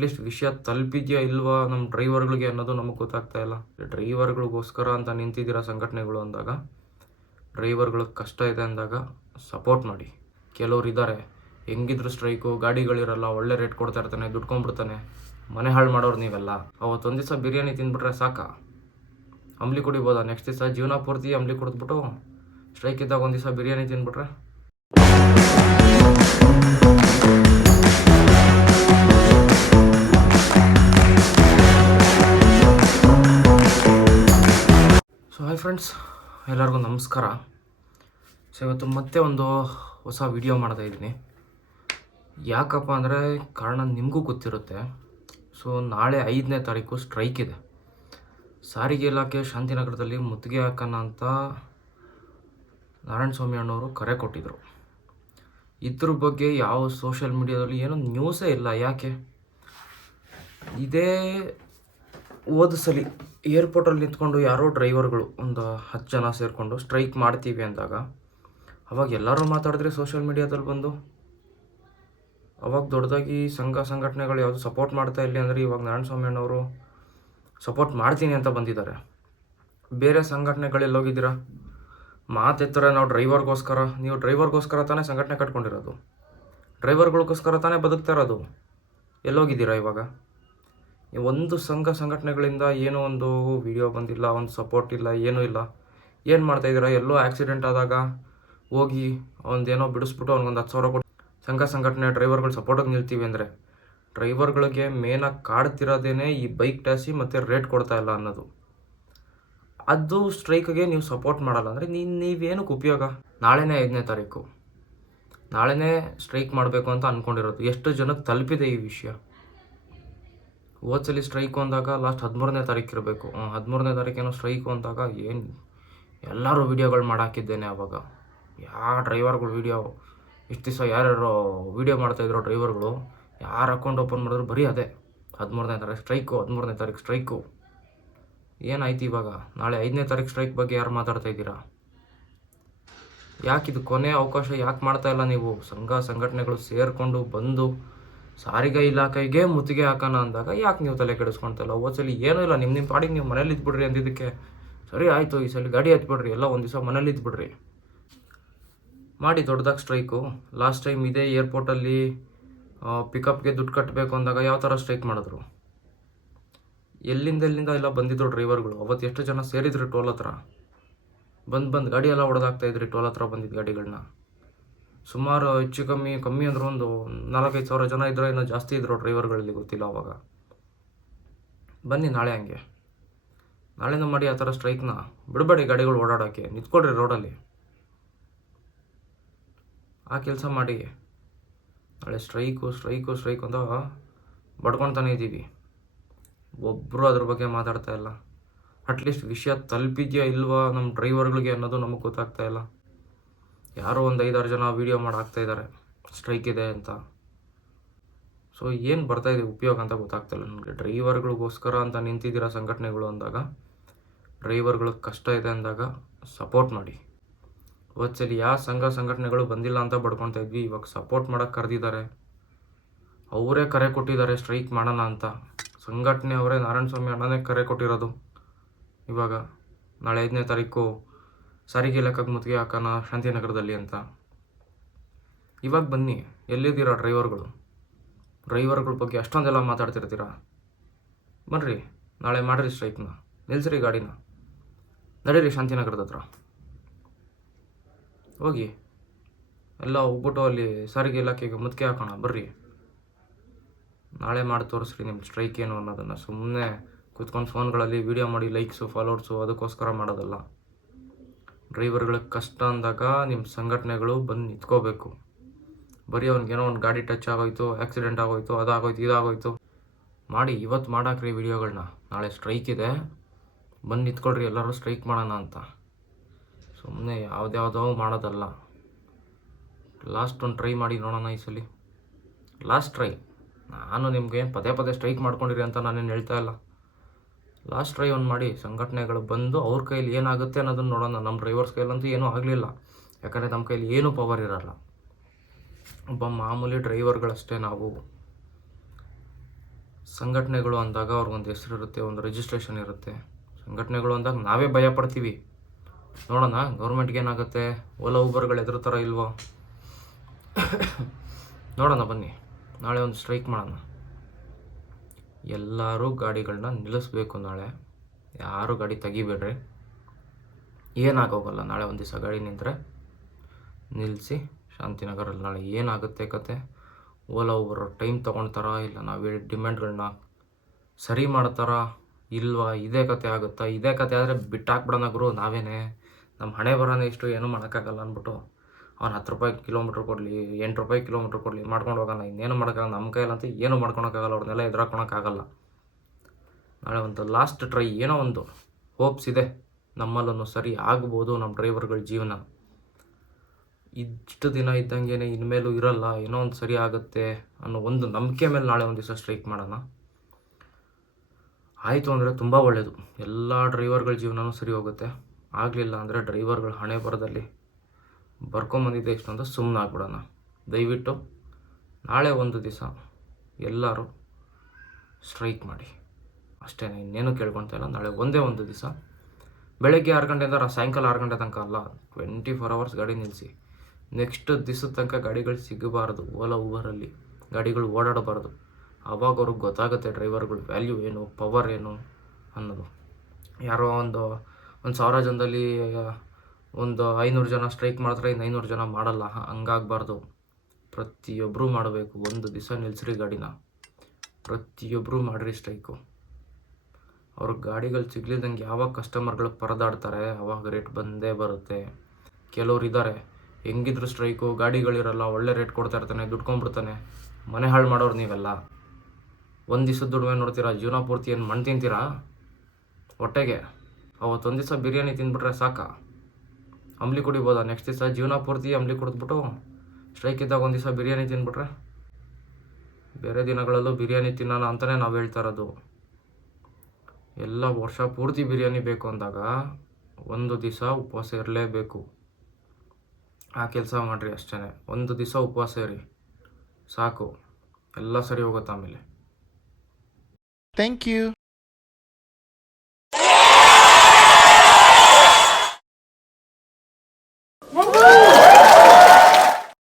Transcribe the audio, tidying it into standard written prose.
At least ವಿಷಯ ತಲುಪಿದೆಯಾ ಇಲ್ವಾ ನಮ್ಮ ಡ್ರೈವರ್ಗಳಿಗೆ ಅನ್ನೋದು ನಮಗೆ ಗೊತ್ತಾಗ್ತಾ ಇಲ್ಲ. ಡ್ರೈವರ್ಗಳಿಗೋಸ್ಕರ ಅಂತ ನಿಂತಿದ್ದೀರಾ ಸಂಘಟನೆಗಳು ಅಂದಾಗ, ಡ್ರೈವರ್ಗಳಿಗೆ ಕಷ್ಟ ಇದೆ ಅಂದಾಗ ಸಪೋರ್ಟ್ ಮಾಡಿ. ಕೆಲವ್ರು ಇದ್ದಾರೆ, ಹೆಂಗಿದ್ರು ಸ್ಟ್ರೈಕು, ಗಾಡಿಗಳಿರಲ್ಲ, ಒಳ್ಳೆ ರೇಟ್ ಕೊಡ್ತಾ ಇರ್ತಾನೆ, ದುಡ್ಕೊಂಡ್ಬಿಡ್ತಾನೆ, ಮನೆ ಹಾಳು ಮಾಡೋರು ನೀವೆಲ್ಲ. ಅವತ್ತೊಂದು ದಿವಸ ಬಿರಿಯಾನಿ ತಿಂದ್ಬಿಟ್ರೆ ಸಾಕಾ? ಅಂಬ್ಲಿ ಕುಡಿಬೋದಾ? ನೆಕ್ಸ್ಟ್ ದಿವಸ ಜೀವನ ಪೂರ್ತಿ ಅಂಬ್ಲಿ ಕುಡಿದ್ಬಿಟ್ಟು ಸ್ಟ್ರೈಕ್ ಇದ್ದಾಗ ಒಂದು ದಿವಸ ಬಿರಿಯಾನಿ ತಿಂದ್ಬಿಟ್ರೆ? ಸೊ ಹಾಯ್ ಫ್ರೆಂಡ್ಸ್, ಎಲ್ಲರಿಗೂ ನಮಸ್ಕಾರ. ಸೊ ಇವತ್ತು ಮತ್ತೆ ಒಂದು ಹೊಸ ವಿಡಿಯೋ ಮಾಡ್ತಾ ಇದ್ದೀನಿ. ಯಾಕಪ್ಪ ಅಂದರೆ ಕಾರಣ ನಿಮಗೂ ಗೊತ್ತಿರುತ್ತೆ. ಸೊ ನಾಳೆ 5ನೇ ತಾರೀಕು ಸ್ಟ್ರೈಕ್ ಇದೆ. ಸಾರಿಗೆ ಇಲಾಖೆ ಶಾಂತಿನಗರದಲ್ಲಿ ಮುತ್ತಿಗೆ ಹಾಕೋಣ ಅಂತ ನಾರಾಯಣ ಸ್ವಾಮಿ ಅಣ್ಣವರು ಕರೆ ಕೊಟ್ಟಿದ್ದರು. ಇದ್ರ ಬಗ್ಗೆ ಯಾವ ಸೋಷಿಯಲ್ ಮೀಡಿಯಾದಲ್ಲಿ ಏನೂ ನ್ಯೂಸೇ ಇಲ್ಲ. ಯಾಕೆ? ಇದೇ ಹೋದ ಸಲ ಏರ್ಪೋರ್ಟಲ್ಲಿ ನಿಂತ್ಕೊಂಡು ಯಾರೋ ಡ್ರೈವರ್ಗಳು ಒಂದು 10 ಜನ ಸೇರಿಕೊಂಡು ಸ್ಟ್ರೈಕ್ ಮಾಡ್ತೀವಿ ಅಂದಾಗ ಅವಾಗ ಎಲ್ಲರೂ ಮಾತಾಡಿದ್ರೆ ಸೋಷಿಯಲ್ ಮೀಡಿಯಾದಲ್ಲಿ ಬಂದು, ಅವಾಗ ದೊಡ್ಡದಾಗಿ ಸಂಘ ಸಂಘಟನೆಗಳು ಯಾವುದು ಸಪೋರ್ಟ್ ಮಾಡ್ತಾ ಇಲ್ಲ ಅಂದರೆ ಇವಾಗ ನಾರಾಯಣ ಸ್ವಾಮಿ ಅಣ್ಣವರು ಸಪೋರ್ಟ್ ಮಾಡ್ತೀನಿ ಅಂತ ಬಂದಿದ್ದಾರೆ. ಬೇರೆ ಸಂಘಟನೆಗಳೆಲ್ಲೋಗಿದ್ದೀರಾ? ಮಾತೆತ್ತರ ನಾವು ಡ್ರೈವರ್ಗೋಸ್ಕರ. ನೀವು ಡ್ರೈವರ್ಗೋಸ್ಕರ ತಾನೇ ಸಂಘಟನೆ ಕಟ್ಕೊಂಡಿರೋದು, ಡ್ರೈವರ್ಗಳಿಗೋಸ್ಕರ ತಾನೇ ಬದುಕ್ತಾ ಇರೋದು. ಎಲ್ಲೋಗಿದ್ದೀರಾ ಇವಾಗ? ಒಂದು ಸಂಘ ಸಂಘಟನೆಗಳಿಂದ ಏನೋ ಒಂದು ವಿಡಿಯೋ ಬಂದಿಲ್ಲ, ಒಂದು ಸಪೋರ್ಟ್ ಇಲ್ಲ, ಏನೂ ಇಲ್ಲ. ಏನು ಮಾಡ್ತಾಯಿದ್ದೀರಾ? ಎಲ್ಲೋ ಆಕ್ಸಿಡೆಂಟ್ ಆದಾಗ ಹೋಗಿ ಒಂದೇನೋ ಬಿಡಿಸ್ಬಿಟ್ಟು ಅವ್ನಿಗೊಂದು 10,000 ಕೊಟ್ಟು ಸಂಘ ಸಂಘಟನೆ ಡ್ರೈವರ್ಗಳು ಸಪೋರ್ಟಿಗೆ ನಿಲ್ತೀವಿ ಅಂದರೆ, ಡ್ರೈವರ್ಗಳಿಗೆ ಮೇನಾಗಿ ಕಾಡ್ತಿರೋದೇನೆ ಈ ಬೈಕ್ ಟ್ಯಾಕ್ಸಿ ಮತ್ತು ರೇಟ್ ಕೊಡ್ತಾ ಇಲ್ಲ ಅನ್ನೋದು. ಅದು ಸ್ಟ್ರೈಕ್ಗೆ ನೀವು ಸಪೋರ್ಟ್ ಮಾಡಲ್ಲ ಅಂದರೆ ನೀವೇನಕ್ಕೆ ಉಪಯೋಗ? ನಾಳೆನೇ 5ನೇ ತಾರೀಕು, ನಾಳೆನೇ ಸ್ಟ್ರೈಕ್ ಮಾಡಬೇಕು ಅಂತ ಅಂದ್ಕೊಂಡಿರೋದು. ಎಷ್ಟು ಜನಕ್ಕೆ ತಲುಪಿದೆ ಈ ವಿಷಯ? ಹೋದ್ಸಲಿ ಸ್ಟ್ರೈಕು ಅಂದಾಗ ಲಾಸ್ಟ್ 13ನೇ ತಾರೀಕು ಇರಬೇಕು. 13ನೇ ತಾರೀಕೇನೋ ಸ್ಟ್ರೈಕು ಅಂದಾಗ ಏನು ಎಲ್ಲರೂ ವೀಡಿಯೋಗಳು ಮಾಡಾಕಿದ್ದೇನೆ. ಆವಾಗ ಯಾವ ಡ್ರೈವರ್ಗಳು ವೀಡಿಯೋ ಇಷ್ಟು ದಿವಸ ಯಾರ್ಯಾರೋ ವೀಡಿಯೋ ಮಾಡ್ತಾಯಿದ್ರು ಡ್ರೈವರ್ಗಳು, ಯಾರು ಅಕೌಂಟ್ ಓಪನ್ ಮಾಡಿದ್ರು ಬರೀ ಅದೇ 13ನೇ ತಾರೀಕು ಸ್ಟ್ರೈಕು, 13ನೇ ತಾರೀಕು ಸ್ಟ್ರೈಕು. ಏನಾಯ್ತು ಇವಾಗ? ನಾಳೆ 5ನೇ ತಾರೀಕು ಸ್ಟ್ರೈಕ್ ಬಗ್ಗೆ ಯಾರು ಮಾತಾಡ್ತಾ ಇದ್ದೀರಾ? ಯಾಕಿದು ಕೊನೆ ಅವಕಾಶ ಯಾಕೆ ಮಾಡ್ತಾಯಿಲ್ಲ ನೀವು? ಸಂಘ ಸಂಘಟನೆಗಳು ಸೇರಿಕೊಂಡು ಬಂದು ಸಾರಿಗೆ ಇಲಾಖೆಗೆ ಮುತ್ತಿಗೆ ಹಾಕೋಣ ಅಂದಾಗ ಯಾಕೆ ನೀವು ತಲೆ ಕೆಡಿಸ್ಕೊಳ್ತಿಲ್ಲ? ಹೋದ್ಸಲಿ ಏನೂ ಇಲ್ಲ, ನಿಮ್ಮ ಪಾಡಿಗೆ ನೀವು ಮನೇಲಿ ಇದ್ಬಿಡ್ರಿ ಅಂದಿದ್ದಕ್ಕೆ ಸರಿ ಆಯಿತು, ಈ ಸಲ ಗಾಡಿ ಹತ್ಬಿಡ್ರಿ, ಎಲ್ಲ ಒಂದು ದಿವಸ ಮನೇಲಿ ಇದ್ಬಿಡ್ರಿ, ಮಾಡಿ ದೊಡ್ಡದಾಗಿ ಸ್ಟ್ರೈಕು. ಲಾಸ್ಟ್ ಟೈಮ್ ಇದೇ ಏರ್ಪೋರ್ಟಲ್ಲಿ ಪಿಕಪ್ಗೆ ದುಡ್ಡು ಕಟ್ಟಬೇಕು ಅಂದಾಗ ಯಾವ ಥರ ಸ್ಟ್ರೈಕ್ ಮಾಡಿದ್ರು? ಎಲ್ಲಿಂದ ಎಲ್ಲ ಬಂದಿದ್ರು ಡ್ರೈವರ್ಗಳು. ಅವತ್ತು ಎಷ್ಟು ಜನ ಸೇರಿದ್ರು ಟೋಲ್ ಹತ್ರ? ಬಂದು ಗಾಡಿ ಎಲ್ಲ ಹೊಡೆದಾಗ್ತಾಯಿದ್ರಿ ಟೋಲ್ ಹತ್ರ ಬಂದಿದ್ದ ಗಾಡಿಗಳನ್ನ. ಸುಮಾರು ಹೆಚ್ಚು ಕಮ್ಮಿ ಅಂದ್ರೆ ಒಂದು 4-5 ಸಾವಿರ ಜನ ಇದ್ರೋ ಇನ್ನೂ ಜಾಸ್ತಿ ಇದ್ರು ಡ್ರೈವರ್ಗಳಲ್ಲಿ, ಗೊತ್ತಿಲ್ಲ ಅವಾಗ. ಬನ್ನಿ ನಾಳೆ ಹಂಗೆ, ನಾಳೆನೂ ಮಾಡಿ ಆ ಥರ ಸ್ಟ್ರೈಕ್ನ. ಬಿಡಬೇಡಿ ಗಾಡಿಗಳು ಓಡಾಡೋಕ್ಕೆ, ನಿಂತ್ಕೊಡ್ರಿ ರೋಡಲ್ಲಿ. ಆ ಕೆಲಸ ಮಾಡಿ. ನಾಳೆ ಸ್ಟ್ರೈಕು ಅಂತ ಬಡ್ಕೊಳ್ತಾನೆ ಇದ್ದೀವಿ. ಒಬ್ಬರು ಅದ್ರ ಬಗ್ಗೆ ಮಾತಾಡ್ತಾ ಇಲ್ಲ. ಅಟ್ಲೀಸ್ಟ್ ವಿಷಯ ತಲುಪಿದೆಯಾ ಇಲ್ವಾ ನಮ್ಮ ಡ್ರೈವರ್ಗಳಿಗೆ ಅನ್ನೋದು ನಮಗೆ ಗೊತ್ತಾಗ್ತಾ ಇಲ್ಲ. ಯಾರೋ ಒಂದು 5-6 ಜನ ವೀಡಿಯೋ ಮಾಡಿ ಹಾಕ್ತಾಯಿದ್ದಾರೆ ಸ್ಟ್ರೈಕ್ ಇದೆ ಅಂತ. ಸೊ ಏನು ಬರ್ತಾಯಿದೆ ಉಪಯೋಗ ಅಂತ ಗೊತ್ತಾಗ್ತಾಯಿಲ್ಲ ನನಗೆ. ಡ್ರೈವರ್ಗಳಿಗೋಸ್ಕರ ಅಂತ ನಿಂತಿದ್ದೀರಾ ಸಂಘಟನೆಗಳು ಅಂದಾಗ, ಡ್ರೈವರ್ಗಳಿಗೆ ಕಷ್ಟ ಇದೆ ಅಂದಾಗ ಸಪೋರ್ಟ್ ಮಾಡಿ. ಹೋದ್ಸಲಿ ಯಾವ ಸಂಘ ಸಂಘಟನೆಗಳು ಬಂದಿಲ್ಲ ಅಂತ ಬಡ್ಕೊಳ್ತಾ ಇದ್ವಿ, ಇವಾಗ ಸಪೋರ್ಟ್ ಮಾಡೋಕ್ಕೆ ಕರೆದಿದ್ದಾರೆ. ಅವರೇ ಕರೆ ಕೊಟ್ಟಿದ್ದಾರೆ ಸ್ಟ್ರೈಕ್ ಮಾಡೋಣ ಅಂತ. ಸಂಘಟನೆ ಅವರೇ, ನಾರಾಯಣ ಸ್ವಾಮಿ ಅಣ್ಣನೇ ಕರೆ ಕೊಟ್ಟಿರೋದು. ಇವಾಗ ನಾಳೆ 5ನೇ ತಾರೀಕು ಸಾರಿಗೆ ಇಲಾಖೆಗೆ ಮುತ್ತಿಗೆ ಹಾಕೋಣ ಶಾಂತಿನಗರದಲ್ಲಿ ಅಂತ. ಇವಾಗ ಬನ್ನಿ, ಎಲ್ಲಿದ್ದೀರಾ ಡ್ರೈವರ್ಗಳ ಬಗ್ಗೆ ಅಷ್ಟೊಂದೆಲ್ಲ ಮಾತಾಡ್ತಿರ್ತೀರಾ? ಬನ್ನಿರಿ ನಾಳೆ ಮಾಡಿರಿ ಸ್ಟ್ರೈಕ್ನ, ನಿಲ್ಲಿಸ್ರಿ ಗಾಡಿನ, ನಡೀರಿ ಶಾಂತಿನಗರದ ಹತ್ರ ಹೋಗಿ, ಎಲ್ಲ ಹೋಗ್ಬಿಟ್ಟು ಅಲ್ಲಿ ಸಾರಿಗೆ ಇಲಾಖೆಗೆ ಮುತ್ತಿಗೆ ಹಾಕೋಣ ಬರ್ರಿ. ನಾಳೆ ಮಾಡಿ ತೋರಿಸ್ರಿ ನಿಮ್ಮ ಸ್ಟ್ರೈಕ್ ಏನು ಅನ್ನೋದನ್ನು. ಸುಮ್ಮನೆ ಕೂತ್ಕೊಂಡು ಫೋನ್ಗಳಲ್ಲಿ ವೀಡಿಯೋ ಮಾಡಿ ಲೈಕ್ಸು ಫಾಲೋವರ್ಸು ಅದಕ್ಕೋಸ್ಕರ ಮಾಡೋದಲ್ಲ. ಡ್ರೈವರ್ಗಳಿಗೆ ಕಷ್ಟ ಅಂದಾಗ ನಿಮ್ಮ ಸಂಘಟನೆಗಳು ಬಂದು ನಿಂತ್ಕೋಬೇಕು. ಬರೀ ಅವ್ನಿಗೇನೋ ಒಂದು ಗಾಡಿ ಟಚ್ ಆಗೋಯ್ತು, ಆಕ್ಸಿಡೆಂಟ್ ಆಗೋಯ್ತು, ಅದಾಗೋಯ್ತು, ಇದಾಗೋಯ್ತು ಮಾಡಿ ಇವತ್ತು ಮಾಡಾಕ್ರಿ ವೀಡಿಯೋಗಳನ್ನ. ನಾಳೆ ಸ್ಟ್ರೈಕ್ ಇದೆ, ಬಂದು ನಿಂತ್ಕೊಳ್ರಿ ಎಲ್ಲರೂ ಸ್ಟ್ರೈಕ್ ಮಾಡೋಣ ಅಂತ. ಸುಮ್ಮನೆ ಯಾವುದ್ಯಾವುದೋ ಮಾಡೋದಲ್ಲ. ಲಾಸ್ಟ್ ಒಂದು ಟ್ರೈ ಮಾಡಿ ನೋಡೋಣ ಈ ಸಲ. Last try. ನಾನು ನಿಮ್ಗೆ ಪದೇ ಸ್ಟ್ರೈಕ್ ಮಾಡ್ಕೊಂಡಿರಿ ಅಂತ ನಾನೇನು ಹೇಳ್ತಾ ಇಲ್ಲ. ಲಾಸ್ಟ್ ಟ್ರೈ ಒಂದು ಮಾಡಿ, ಸಂಘಟನೆಗಳು ಬಂದು ಅವ್ರ ಕೈಲಿ ಏನಾಗುತ್ತೆ ಅನ್ನೋದನ್ನು ನೋಡೋಣ. ನಮ್ಮ ಡ್ರೈವರ್ಸ್ ಕೈಲಂತೂ ಏನೂ ಆಗಲಿಲ್ಲ, ಯಾಕಂದರೆ ನಮ್ಮ ಕೈಲಿ ಏನೂ ಪವರ್ ಇರೋಲ್ಲ. ಒಬ್ಬ ಮಾಮೂಲಿ ಡ್ರೈವರ್ಗಳಷ್ಟೇ ನಾವು. ಸಂಘಟನೆಗಳು ಅಂದಾಗ ಅವ್ರಿಗೊಂದು ಹೆಸರು ಇರುತ್ತೆ, ಒಂದು ರಿಜಿಸ್ಟ್ರೇಷನ್ ಇರುತ್ತೆ. ಸಂಘಟನೆಗಳು ಅಂದಾಗ ನಾವೇ ಭಯ ಪಡ್ತೀವಿ. ನೋಡೋಣ ಗೌರ್ಮೆಂಟ್ಗೆ ಏನಾಗುತ್ತೆ, ಓಲಾ ಊಬರ್ಗಳು ಎದುರ್ತಾರ ಇಲ್ವೋ ನೋಡೋಣ ಬನ್ನಿ. ನಾಳೆ ಒಂದು ಸ್ಟ್ರೈಕ್ ಮಾಡೋಣ. ಎಲ್ಲರೂ ಗಾಡಿಗಳನ್ನ ನಿಲ್ಲಿಸ್ಬೇಕು. ನಾಳೆ ಯಾರು ಗಾಡಿ ತೆಗಿಬೇಡ್ರಿ. ಏನಾಗೋಗಲ್ಲ. ನಾಳೆ ಒಂದು ದಿವಸ ಗಾಡಿ ನಿಂತರೆ ನಿಲ್ಲಿಸಿ ಶಾಂತಿನಗರಲ್ಲಿ. ನಾಳೆ ಏನಾಗುತ್ತೆ ಕತೆ, ಓಲಾ ಊಬರ್ ಟೈಮ್ ತೊಗೊಳ್ತಾರಾ, ಇಲ್ಲ ನಾವು ಹೇಳಿ ಡಿಮ್ಯಾಂಡ್ಗಳನ್ನ ಸರಿ ಮಾಡ್ತಾರಾ ಇಲ್ವಾ, ಇದೇ ಕತೆ ಆಗುತ್ತಾ? ಇದೇ ಕತೆ ಆದರೆ ಬಿಟ್ಟಾಕ್ಬಿಡೋಣ ಗುರು. ನಾವೇನೇ ನಮ್ಮ ಹಣೆ ಬರೋಣ ಇಷ್ಟು, ಏನೂ ಮಾಡೋಕ್ಕಾಗಲ್ಲ ಅಂದ್ಬಿಟ್ಟು ಅವ್ನು 10 ರೂಪಾಯಿ ಕಿಲೋಮೀಟ್ರ್ ಕೊಡಲಿ, 8 ರೂಪಾಯಿ ಕಿಲೋಮೀಟ್ರ್ ಕೊಡಲಿ ಮಾಡ್ಕೊಂಡು ಹೋಗೋಣ. ಇನ್ನೇನು ಮಾಡೋಕ್ಕಾಗಲ್ಲ. ನಮ್ಮ ಕೈಯಲ್ಲಂತೂ ಏನೂ ಮಾಡ್ಕೊಳಕ್ಕಾಗಲ್ಲ. ಅವ್ರನ್ನೆಲ್ಲ ಎದುರಾಕೊಳಕ್ಕಾಗಲ್ಲ. ನಾಳೆ ಒಂದು ಲಾಸ್ಟ್ ಟ್ರೈ, ಏನೋ ಒಂದು ಹೋಪ್ಸ್ ಇದೆ ನಮ್ಮಲ್ಲೂ ಸರಿ ಆಗ್ಬೋದು ನಮ್ಮ ಡ್ರೈವರ್ಗಳ ಜೀವನ. ಇಷ್ಟು ದಿನ ಇದ್ದಂಗೆ ಇನ್ಮೇಲೂ ಇರಲ್ಲ, ಏನೋ ಒಂದು ಸರಿ ಆಗುತ್ತೆ ಅನ್ನೋ ಒಂದು ನಂಬಿಕೆ ಮೇಲೆ ನಾಳೆ ಒಂದು ದಿವಸ ಸ್ಟ್ರೈಕ್ ಮಾಡೋಣ. ಆಯಿತು ಅಂದರೆ ತುಂಬ ಒಳ್ಳೆಯದು. ಎಲ್ಲ ಡ್ರೈವರ್ಗಳ ಜೀವನವೂ ಸರಿ ಹೋಗುತ್ತೆ. ಆಗಲಿಲ್ಲ ಅಂದರೆ ಡ್ರೈವರ್ಗಳ ಹಣೆ ಬರದಲ್ಲಿ ಬರ್ಕೊಂಬಂದಿದ್ದೆ ಇಷ್ಟು ಅಂತ ಸುಮ್ಮನೆ ಆಗ್ಬಿಡೋಣ. ದಯವಿಟ್ಟು ನಾಳೆ ಒಂದು ದಿವಸ ಎಲ್ಲರೂ ಸ್ಟ್ರೈಕ್ ಮಾಡಿ ಅಷ್ಟೇ. ಇನ್ನೇನು ಕೇಳ್ಕೊಳ್ತಾ ಇಲ್ಲ. ನಾಳೆ ಒಂದೇ ಒಂದು ದಿವಸ ಬೆಳಗ್ಗೆ 6 ಗಂಟೆಯಿಂದ ಸಾಯಂಕಾಲ 6 ಗಂಟೆ ತನಕ ಅಲ್ಲ, 24 hours ಗಾಡಿ ನಿಲ್ಲಿಸಿ. ನೆಕ್ಸ್ಟ್ ದಿವಸದ ತನಕ ಗಾಡಿಗಳು ಸಿಗಬಾರ್ದು. ಓಲಾ ಊಬರಲ್ಲಿ ಗಾಡಿಗಳು ಓಡಾಡಬಾರ್ದು. ಆವಾಗ ಅವ್ರಿಗೆ ಗೊತ್ತಾಗುತ್ತೆ ಡ್ರೈವರ್ಗಳು ವ್ಯಾಲ್ಯೂ ಏನು, ಪವರ್ ಏನು ಅನ್ನೋದು. ಯಾರೋ ಒಂದು 1000 ಜನದಲ್ಲಿ ಒಂದು 500 ಜನ ಸ್ಟ್ರೈಕ್ ಮಾಡ್ತಾರೆ, ಇನ್ನು 500 ಜನ ಮಾಡಲ್ಲ. ಹಂಗಾಗಬಾರ್ದು. ಪ್ರತಿಯೊಬ್ಬರೂ ಮಾಡಬೇಕು. ಒಂದು ದಿವಸ ನಿಲ್ಲಿಸ್ರಿ ಗಾಡಿನ, ಪ್ರತಿಯೊಬ್ಬರೂ ಮಾಡಿರಿ ಸ್ಟ್ರೈಕು. ಅವ್ರಿಗೆ ಗಾಡಿಗಳು ಸಿಗ್ಲಿದ್ದಂಗೆ ಯಾವಾಗ ಕಸ್ಟಮರ್ಗಳು ಪರದಾಡ್ತಾರೆ ಆವಾಗ ರೇಟ್ ಬಂದೇ ಬರುತ್ತೆ. ಕೆಲವ್ರು ಇದ್ದಾರೆ, ಹೆಂಗಿದ್ರು ಸ್ಟ್ರೈಕು, ಗಾಡಿಗಳಿರಲ್ಲ, ಒಳ್ಳೆ ರೇಟ್ ಕೊಡ್ತಾ ಇರ್ತಾನೆ, ದುಡ್ಕೊಂಡ್ಬಿಡ್ತಾನೆ. ಮನೆ ಹಾಳು ಮಾಡೋರು ನೀವೆಲ್ಲ. ಒಂದು ದಿವಸದ ದುಡಿಮೆ ನೋಡ್ತೀರಾ, ಜೀವನ ಪೂರ್ತಿ ಏನು ಮಣ್ಣು ತಿಂತೀರಾ ಹೊಟ್ಟೆಗೆ? ಅವತ್ತೊಂದು ದಿವಸ ಬಿರಿಯಾನಿ ತಿಂದ್ಬಿಟ್ರೆ ಸಾಕಾ? ಅಂಬ್ಲಿ ಕುಡಿಬೋದಾ? ನೆಕ್ಸ್ಟ್ ದಿವಸ ಜೀವನ ಪೂರ್ತಿ ಅಂಬ್ಲಿ ಕುಡಿದ್ಬಿಟ್ಟು ಸ್ಟ್ರೈಕ್ ಇದ್ದಾಗ ಒಂದು ದಿವಸ ಬಿರಿಯಾನಿ ತಿಂದ್ಬಿಟ್ರೆ? ಬೇರೆ ದಿನಗಳಲ್ಲೂ ಬಿರಿಯಾನಿ ತಿನ್ನೋಣ ಅಂತಲೇ ನಾವು ಹೇಳ್ತಾ ಇರೋದು. ಎಲ್ಲ ವರ್ಷ ಪೂರ್ತಿ ಬಿರಿಯಾನಿ ಬೇಕು ಅಂದಾಗ ಒಂದು ದಿವಸ ಉಪವಾಸ ಇರಲೇಬೇಕು. ಆ ಕೆಲಸ ಮಾಡಿರಿ ಅಷ್ಟೇ. ಒಂದು ದಿವಸ ಉಪವಾಸ ಇರಿ ಸಾಕು, ಎಲ್ಲ ಸರಿ ಹೋಗುತ್ತೆ ಆಮೇಲೆ. Thank you.